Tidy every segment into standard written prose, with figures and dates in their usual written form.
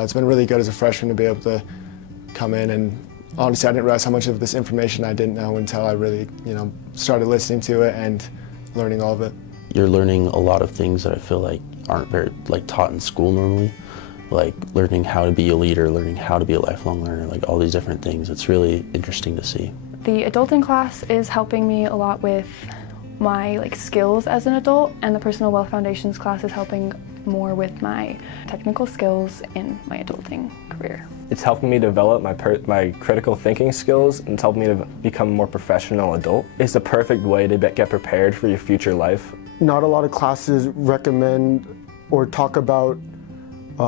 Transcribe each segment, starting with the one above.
It's been really good as a freshman to be able to come in, and honestly I didn't realize how much of this information I didn't know until I really started listening to it and learning all of it. You're learning a lot of things that I feel like aren't very taught in school normally, like learning how to be a leader, learning how to be a lifelong learner, like all these different things. It's really interesting to see. The adulting class is helping me a lot with my skills as an adult, and the personal wealth foundations class is helping more with my technical skills in my adulting career. It's helping me develop my critical thinking skills, and it's helped me to become a more professional adult. It's the perfect way to get prepared for your future life. Not a lot of classes recommend or talk about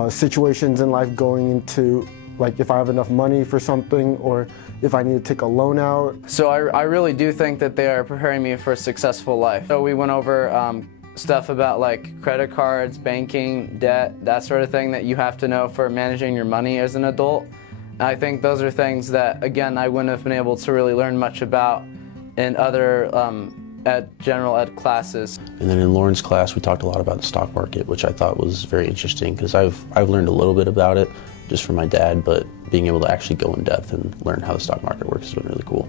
situations in life going into, like if I have enough money for something or if I need to take a loan out. So I really do think that they are preparing me for a successful life. So we went over stuff about credit cards, banking, debt, that sort of thing that you have to know for managing your money as an adult. And I think those are things that, again, I wouldn't have been able to really learn much about in other general ed classes. And then in Lauren's class we talked a lot about the stock market, which I thought was very interesting because I've learned a little bit about it just from my dad, but being able to actually go in depth and learn how the stock market works has been really cool.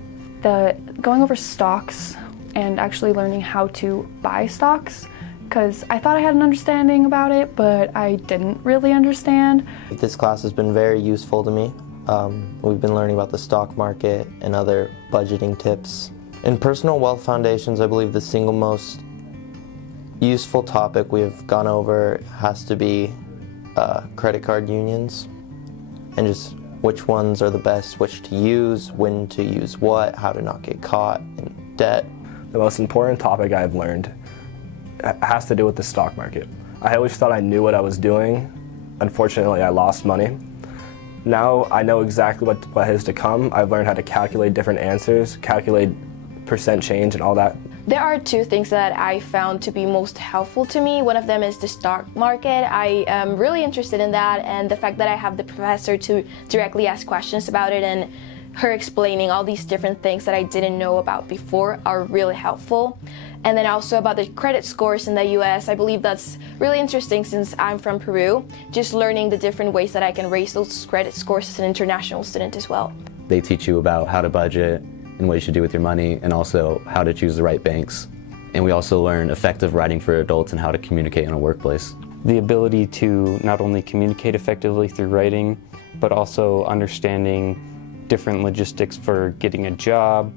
Going over stocks and actually learning how to buy stocks, because I thought I had an understanding about it, but I didn't really understand. This class has been very useful to me. We've been learning about the stock market and other budgeting tips. In personal wealth foundations, I believe the single most useful topic we have gone over has to be credit card unions, and just which ones are the best, which to use, when to use what, how to not get caught in debt. The most important topic I've learned has to do with the stock market. I always thought I knew what I was doing. Unfortunately, I lost money. Now I know exactly what is to come. I've learned how to calculate different answers, calculate percent change and all that. There are two things that I found to be most helpful to me. One of them is the stock market. I am really interested in that, and the fact that I have the professor to directly ask questions about it and her explaining all these different things that I didn't know about before are really helpful. And then also about the credit scores in the US, I believe that's really interesting since I'm from Peru, just learning the different ways that I can raise those credit scores as an international student as well. They teach you about how to budget and what you should do with your money, and also how to choose the right banks. And we also learn effective writing for adults and how to communicate in a workplace. The ability to not only communicate effectively through writing, but also understanding different logistics for getting a job,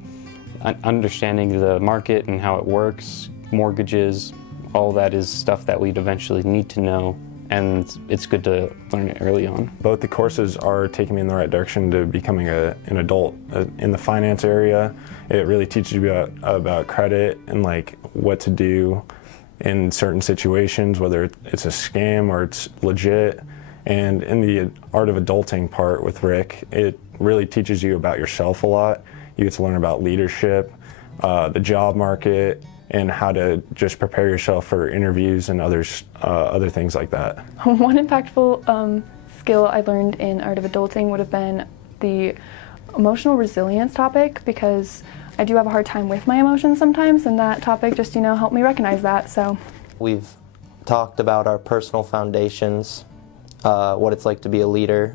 understanding the market and how it works, mortgages, all that is stuff that we'd eventually need to know, and it's good to learn it early on. Both the courses are taking me in the right direction to becoming an adult. In the finance area, it really teaches you about credit and what to do in certain situations, whether it's a scam or it's legit. And in the art of adulting part with Rick, it really teaches you about yourself a lot. You get to learn about leadership, the job market, and how to just prepare yourself for interviews and other things like that. One impactful skill I learned in Art of Adulting would have been the emotional resilience topic, because I do have a hard time with my emotions sometimes, and that topic just helped me recognize that. So we've talked about our personal foundations, what it's like to be a leader,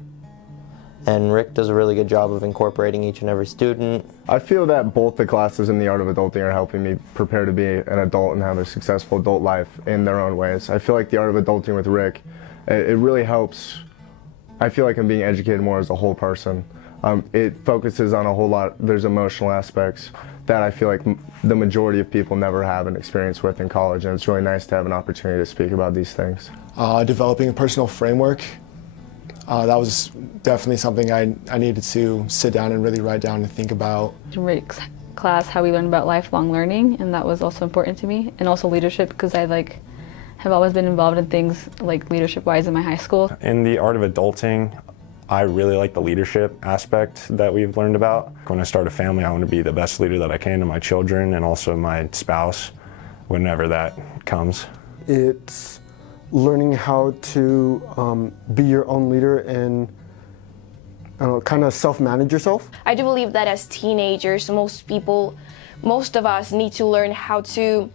and Rick does a really good job of incorporating each and every student. I feel that both the classes in the Art of Adulting are helping me prepare to be an adult and have a successful adult life in their own ways. I feel like the Art of Adulting with Rick, it really helps. I feel like I'm being educated more as a whole person. It focuses on a whole lot. There's emotional aspects that I feel like the majority of people never have an experience with in college, and it's really nice to have an opportunity to speak about these things. Developing a personal framework. That was definitely something I needed to sit down and really write down and think about. In Rick's class, how we learned about lifelong learning, and that was also important to me, and also leadership, because I have always been involved in things leadership-wise in my high school. In the Art of Adulting, I really like the leadership aspect that we've learned about. When I start a family, I want to be the best leader that I can to my children and also my spouse, whenever that comes. It's learning how to be your own leader and kind of self-manage yourself. I do believe that as teenagers, most of us need to learn how to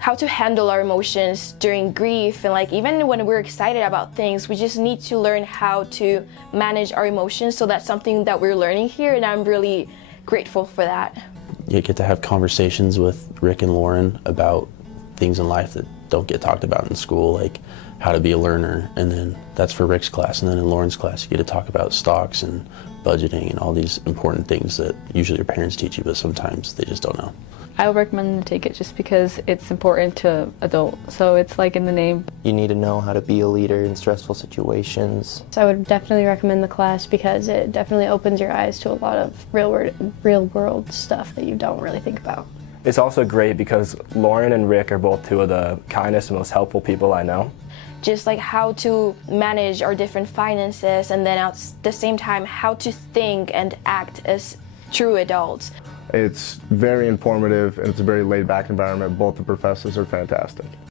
how to handle our emotions during grief, and like even when we're excited about things, we just need to learn how to manage our emotions. So that's something that we're learning here, and I'm really grateful for that. You get to have conversations with Rick and Lauren about things in life that don't get talked about in school, like how to be a learner, and then that's for Rick's class. And then in Lauren's class, you get to talk about stocks and budgeting and all these important things that usually your parents teach you, but sometimes they just don't know. I would recommend them to take it just because it's important to adult. So it's like in the name. You need to know how to be a leader in stressful situations. So I would definitely recommend the class because it definitely opens your eyes to a lot of real world stuff that you don't really think about. It's also great because Lauren and Rick are both two of the kindest and most helpful people I know. Just like how to manage our different finances, and then at the same time how to think and act as true adults. It's very informative and it's a very laid back environment. Both the professors are fantastic.